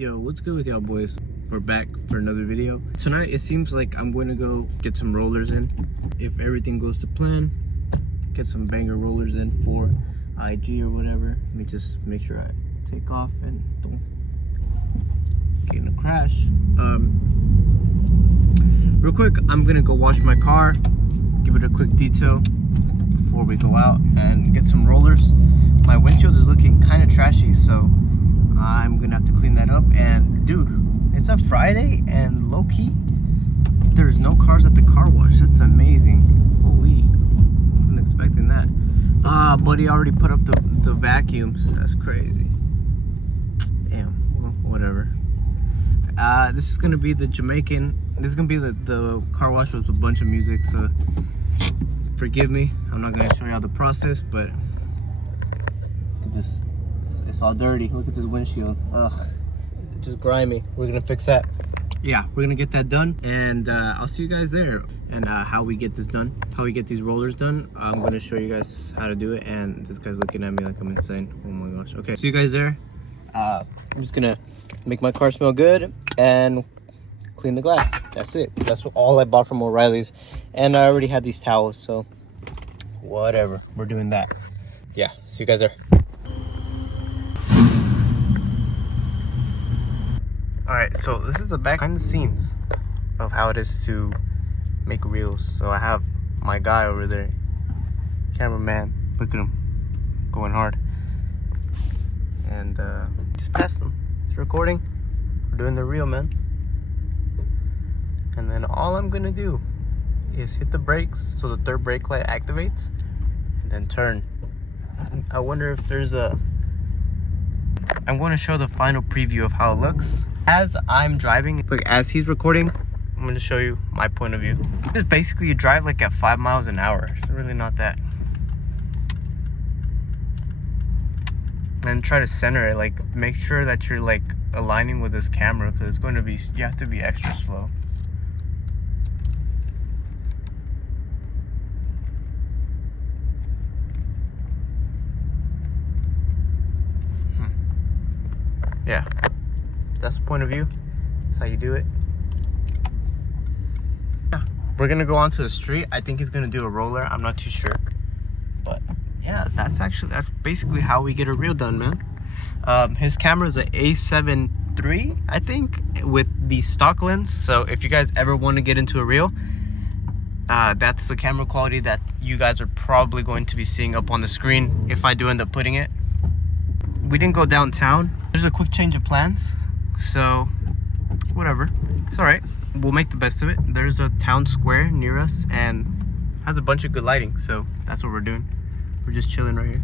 Yo, what's good with y'all boys? We're back for another video. Tonight it seems like I'm going to go get some rollers in. If everything goes to plan, get some banger rollers in for IG or whatever. Let me just make sure I take off and don't get in a crash. Real quick, I'm gonna go wash my car, give it a quick detail before we go out and get some rollers. My windshield is looking kind of trashy, so I'm gonna have to clean that up. And dude, it's a Friday and low-key there's no cars at the car wash. That's amazing. Holy, I wasn't expecting that. Buddy already put up the vacuums. That's crazy. Damn, well, whatever. This is gonna be the Jamaican. This is gonna be the car wash with a bunch of music, so forgive me. I'm not gonna show y'all the process, but look at this. It's all dirty. Look at this windshield. Ugh, it's just grimy. We're gonna fix that. Yeah, we're gonna get that done, and I'll see you guys there. And how we get this done, how we get these rollers done, I'm gonna show you guys how to do it. And this guy's looking at me like I'm insane. Oh my gosh. Okay, see you guys there. I'm just gonna make my car smell good and clean the glass. That's it. That's all I bought from O'Reilly's, and I already had these towels, so whatever, we're doing that. Yeah, see you guys there. All right, so this is the behind the scenes of how it is to make reels. So I have my guy over there, cameraman. Look at him going hard, and just past him. He's recording. We're doing the reel, man. And then all I'm gonna do is hit the brakes so the third brake light activates, and then turn. I wonder if there's a... I'm going to show the final preview of how it looks as I'm driving. Look, as he's recording, I'm going to show you my point of view. Just basically you drive like at 5 miles an hour. It's really not that. And try to center it, like make sure that you're like aligning with this camera, because it's going to be, you have to be extra slow. Yeah, that's the point of view. That's how you do it. Yeah, we're gonna go onto the street. I think he's gonna do a roller. I'm not too sure, but yeah, that's basically how we get a reel done, man. His camera is an A7 III, I think, with the stock lens. So if you guys ever want to get into a reel, that's the camera quality that you guys are probably going to be seeing up on the screen if I do end up putting it. We didn't go downtown. There's a quick change of plans, so whatever, it's all right. We'll make the best of it. There's a town square near us and has a bunch of good lighting, so that's what we're doing. We're just chilling right here.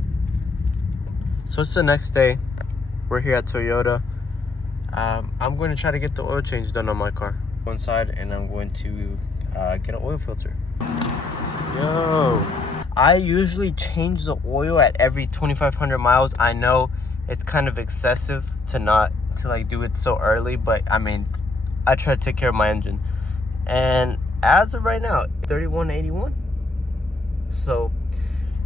So it's the next day. We're here at Toyota. I'm going to try to get the oil change done on my car. Go inside and I'm going to get an oil filter. Yo, I usually change the oil at every 2,500 miles. I know it's kind of excessive to like do it so early, but I mean, I try to take care of my engine. And as of right now, 3181. So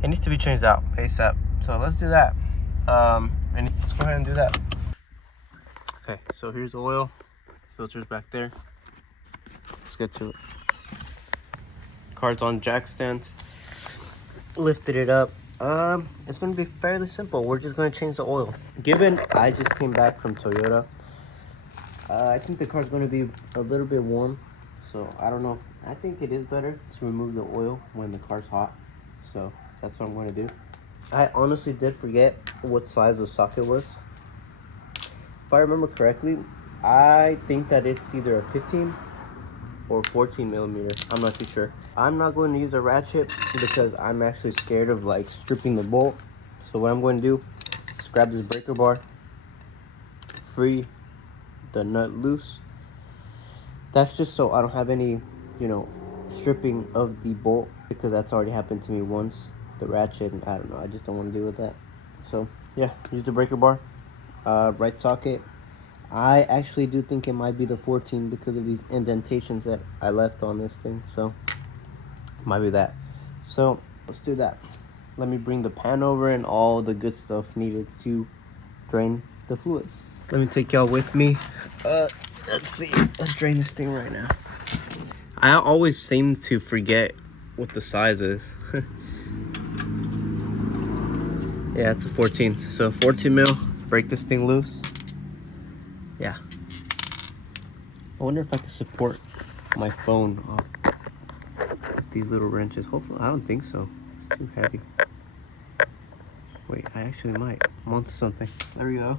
it needs to be changed out ASAP. So let's do that. And let's go ahead and do that. Okay, so here's the oil. Filter's back there. Let's get to it. Car's on jack stands. Lifted it up. It's going to be fairly simple. We're just going to change the oil. Given I just came back from Toyota, I think the car's going to be a little bit warm, so I don't know if, I think it is better to remove the oil when the car's hot, so that's what I'm going to do. I honestly did forget what size the socket was. If I remember correctly, I think that it's either a 15 or 14 millimeter. I'm not too sure. I'm not going to use a ratchet because I'm actually scared of like stripping the bolt. So what I'm going to do is grab this breaker bar, free the nut loose. That's just so I don't have any, you know, stripping of the bolt, because that's already happened to me once. The ratchet, and I don't know, I just don't want to deal with that. So yeah, use the breaker bar, right socket. I actually do think it might be the 14 because of these indentations that I left on this thing, so might be that. So let's do that. Let me bring the pan over and all the good stuff needed to drain the fluids. Let me take y'all with me. Let's see. Let's drain this thing right now. I always seem to forget what the size is. Yeah, it's a 14. So 14 mil. Break this thing loose. Yeah. I wonder if I can support my phone with these little wrenches. Hopefully, I don't think so. It's too heavy. Wait, I actually might. I'm onto something. There we go.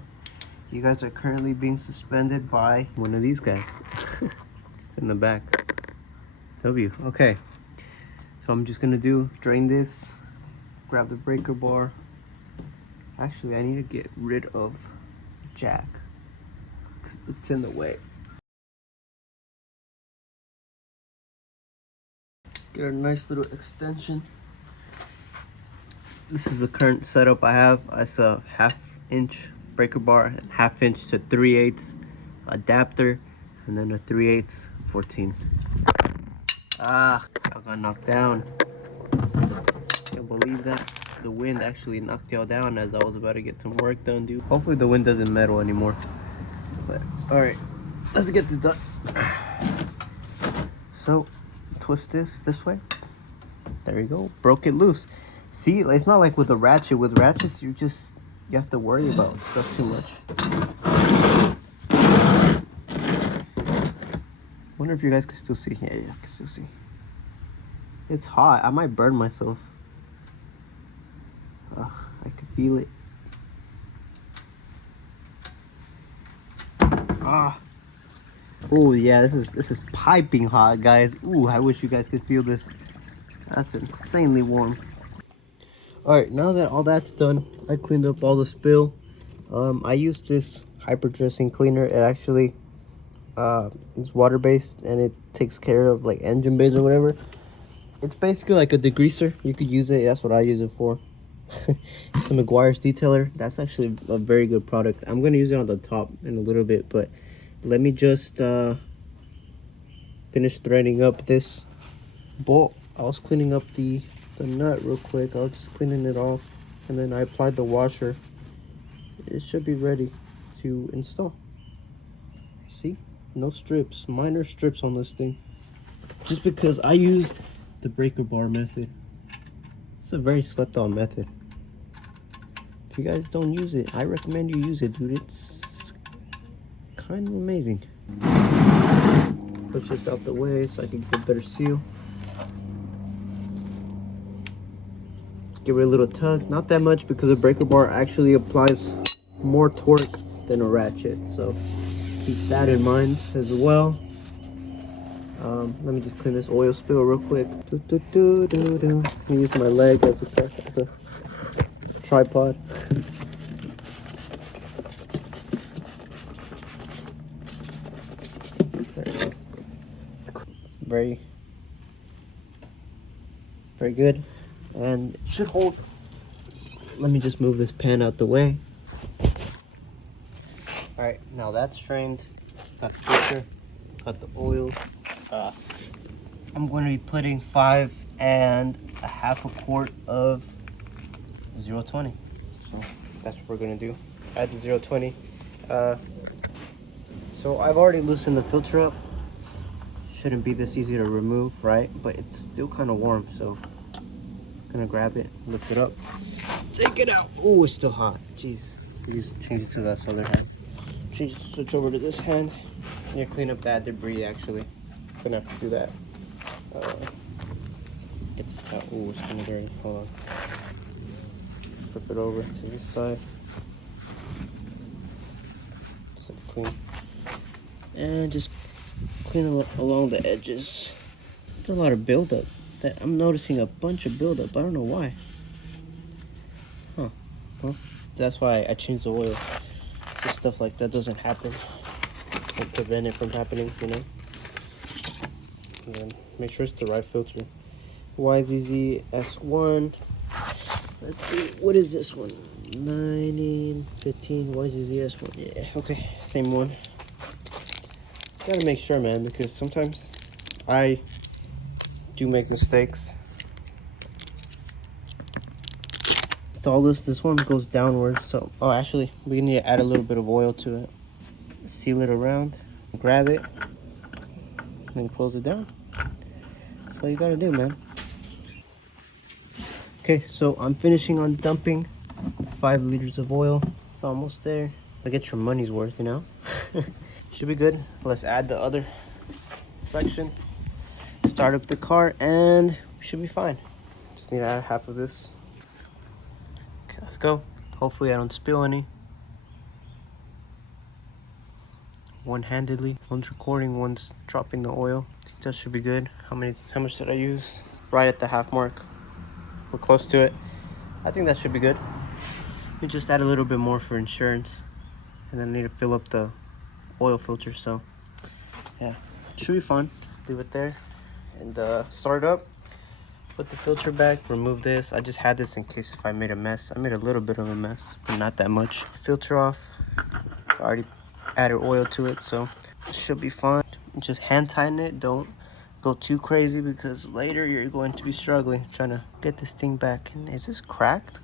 You guys are currently being suspended by one of these guys. Just in the back. W. Okay. So I'm just gonna drain this, grab the breaker bar. Actually, I need to get rid of the jack because it's in the way. Get a nice little extension. This is the current setup I have. It's a 1/2 inch breaker bar, 1/2 inch to 3/8 adapter, and then a 3/8 14. I got knocked down. Can't believe that. The wind actually knocked y'all down as I was about to get some work done, dude. Hopefully the wind doesn't meddle anymore. But alright, let's get this done. So twist this way. There you go. Broke it loose. See, it's not like with a ratchet. With ratchets, you have to worry about stuff too much. Wonder if you guys can still see. Yeah, I can still see. It's hot. I might burn myself. Ugh, I can feel it. Oh yeah, this is piping hot, guys. Ooh, I wish you guys could feel this. That's insanely warm. All right, now that all that's done, I cleaned up all the spill. I used this hyper dressing cleaner. It actually it's water based and it takes care of like engine bays or whatever. It's basically like a degreaser. You could use it. That's what I use it for. It's a McGuire's detailer. That's actually a very good product. I'm gonna use it on the top in a little bit, but let me just finish threading up this bolt. I was cleaning up the nut real quick. I was just cleaning it off, and then I applied the washer. It should be ready to install. See, no strips, minor strips on this thing, just because I use the breaker bar method. It's a very slept on method. If you guys don't use it, I recommend you use it, dude. It's kind of amazing. Push this out the way so I can get a better seal. Give it a little tug, not that much because a breaker bar actually applies more torque than a ratchet, so keep that in mind as well. Let me just clean this oil spill real quick. Let me use my leg as a tripod. There we go. It's very good, and it should hold. Let me just move this pan out the way. All right, now that's strained. Got the filter, got the oil. I'm going to be putting 5 1/2 quart of 020. So that's what we're going to do. Add the 020. So I've already loosened the filter up. Shouldn't be this easy to remove, right? But it's still kind of warm, so I'm gonna grab it, lift it up, take it out. Oh, it's still hot. Jeez. Just change it to that other hand. Switch over to this hand. I need to clean up that debris actually. Gonna have to do that. It's tough. Oh, it's kind of dirty. Hold on. Flip it over to this side. So it's clean. And just clean along the edges. It's a lot of buildup. I'm noticing a bunch of buildup. I don't know why. Huh. Well, that's why I changed the oil. So stuff like that doesn't happen. To prevent it from happening, you know. And then make sure it's the right filter. YZZ S1. Let's see, what is this one? 1915 YZZ S1. Yeah, okay, same one. Gotta make sure, man, because sometimes I do make mistakes. Install this. This one goes downwards, so actually we need to add a little bit of oil to it. seal it around, grab it, and then close it down. That's all you gotta do, man. Okay, so I'm finishing on dumping 5 liters of oil. It's almost there. I get your money's worth, you know. Should be good. Let's add the other section, start up the car, and we should be fine. Just need to add half of this. Okay, let's go. Hopefully I don't spill any. One-handedly. One's recording, one's dropping the oil. I think that should be good. How much did I use? Right at the half mark. We're close to it. I think that should be good. We just add a little bit more for insurance. And then I need to fill up the oil filter, so yeah, should be fun. Leave it there and start it up. Put the filter back, remove this. I just had this in case if I made a mess. I made a little bit of a mess, but not that much. Filter off. I already added oil to it, so it should be fun. Just hand tighten it. Don't go too crazy because later you're going to be struggling trying to get this thing back. And is this cracked?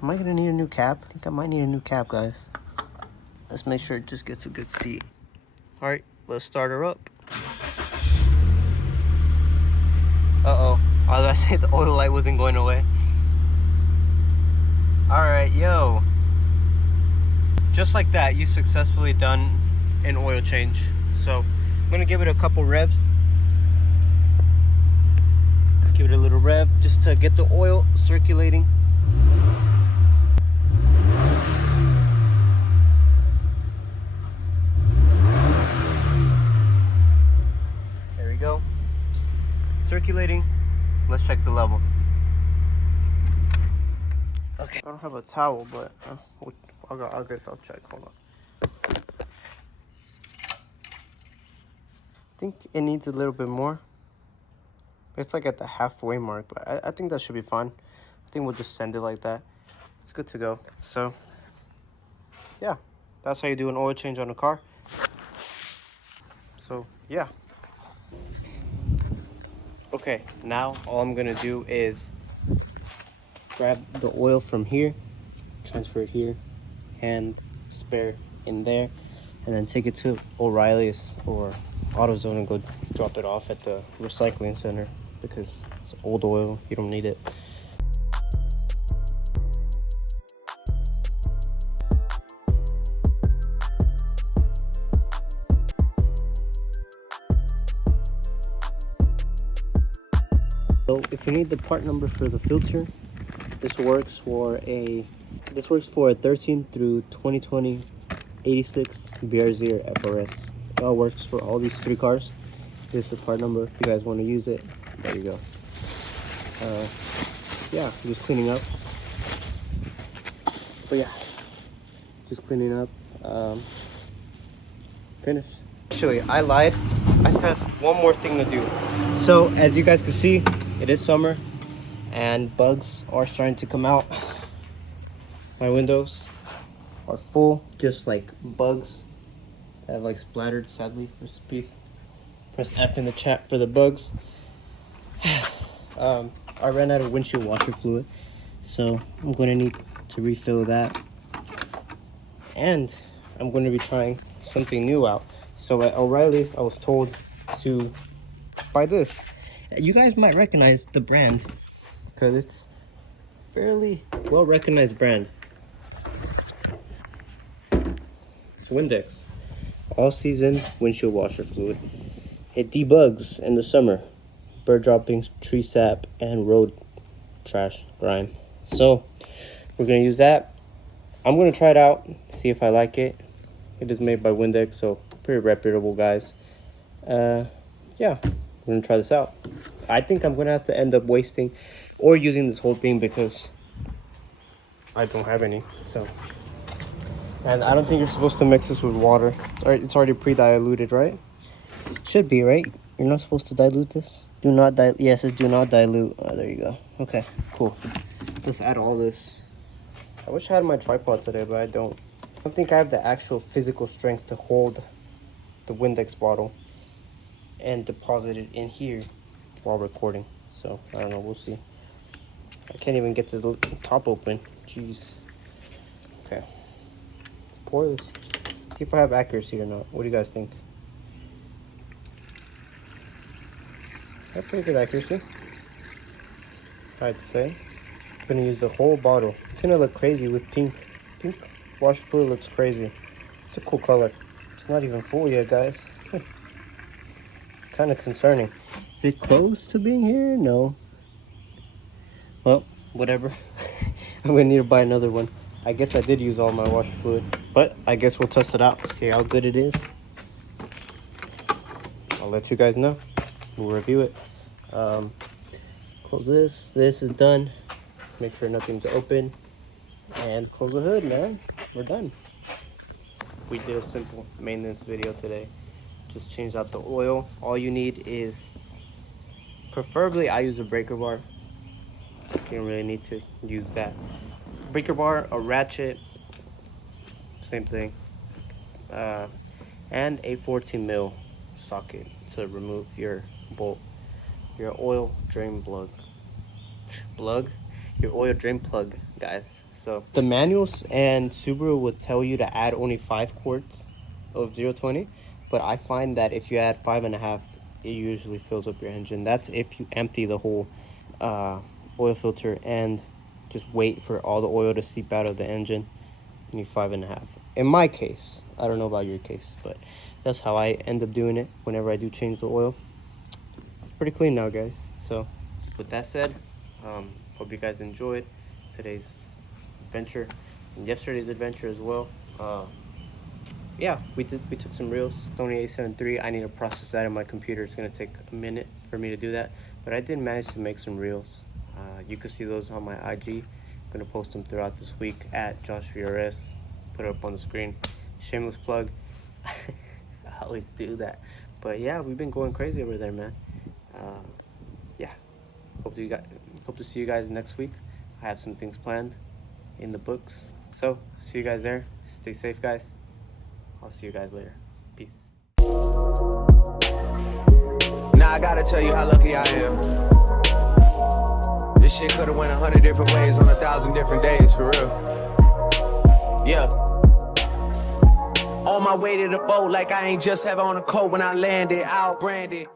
Am I gonna need a new cap? I think I might need a new cap, guys. Let's make sure it just gets a good seat. All right, let's start her up. Uh-oh, I was about to say the oil light wasn't going away. All right, yo. Just like that, you successfully done an oil change. So I'm gonna give it a couple revs. Give it a little rev just to get the oil circulating. Go. Circulating. Let's check the level. Okay. I don't have a towel, but I guess I'll check. Hold on. I think it needs a little bit more. It's like at the halfway mark, but I think that should be fine. I think we'll just send it like that. It's good to go. So, yeah. That's how you do an oil change on a car. So, yeah. Okay, now all I'm gonna do is grab the oil from here, transfer it here, and spare in there, and then take it to O'Reilly's or AutoZone and go drop it off at the recycling center because it's old oil, you don't need it. So if you need the part number for the filter, this works for a 13 through 2020 86 BRZ or FR-S. It all works for all these 3 cars. This is the part number. If you guys want to use it, there you go. Yeah, just cleaning up. But yeah, just cleaning up. Finished. Actually, I lied. I just have one more thing to do. So as you guys can see, it is summer and bugs are starting to come out. My windows are full, just like bugs that have like splattered, sadly. Press F in the chat for the bugs. I ran out of windshield washer fluid, so I'm going to need to refill that. And I'm going to be trying something new out. So at O'Reilly's, I was told to buy this. You guys might recognize the brand because it's fairly well recognized brand. It's Windex all season windshield washer fluid. It debugs in the summer bird droppings, tree sap, and road trash grime. So we're gonna use that. I'm gonna try it out, see if I like it. It is made by Windex, so pretty reputable guys. Yeah, we're gonna try this out. I think I'm gonna have to end up wasting or using this whole thing because I don't have any. So, and I don't think you're supposed to mix this with water. It's already pre-diluted, right? Should be, right? You're not supposed to dilute this. Do not dilute. Yes, it do not dilute. Oh, there you go. Okay, cool. Let's add all this. I wish I had my tripod today, but I don't. I don't think I have the actual physical strength to hold the Windex bottle and deposit it in here while recording. So I don't know, we'll see. I can't even get the top open. Jeez. Okay. Let's pour this. See if I have accuracy or not. What do you guys think? I have pretty good accuracy, I'd say. I'm gonna use the whole bottle. It's gonna look crazy with pink. Pink wash fluid looks crazy. It's a cool color. It's not even full yet, guys. It's kind of concerning. Is it close to being here? No. Well, whatever. I'm gonna need to buy another one. I guess I did use all my washer fluid, but I guess we'll test it out, see how good it is. I'll let you guys know. We'll review it. Close this. This is done. Make sure nothing's open. And close the hood, man. We're done. We did a simple maintenance video today. Just changed out the oil. All you need is, preferably I use a breaker bar. You don't really need to use that. Breaker bar, a ratchet, same thing. And a 14 mil socket to remove your bolt, your oil drain plug. Your oil drain plug, guys. So the manuals and Subaru would tell you to add only 5 quarts of 0-20, but I find that if you add 5.5, it usually fills up your engine. That's if you empty the whole oil filter and just wait for all the oil to seep out of the engine. You need 5.5. In my case, I don't know about your case, but that's how I end up doing it whenever I do change the oil. It's pretty clean now, guys. So with that said, hope you guys enjoyed today's adventure and yesterday's adventure as well. Yeah, we took some reels. Sony a7 III. I need to process that in my computer. It's gonna take a minute for me to do that, but I did manage to make some reels. You can see those on my IG. I'm gonna post them throughout this week at SCION FR-S. Put it up on the screen. Shameless plug. I always do that, but yeah, we've been going crazy over there, man. Yeah, hope to see you guys next week. I have some things planned in the books, so see you guys there. Stay safe, guys. I'll see you guys later. Peace. Now I gotta tell you how lucky I am. This shit could've went 100 different ways on 1,000 different days, for real. Yeah. On my way to the boat, like I ain't just have on a coat when I landed, out branded.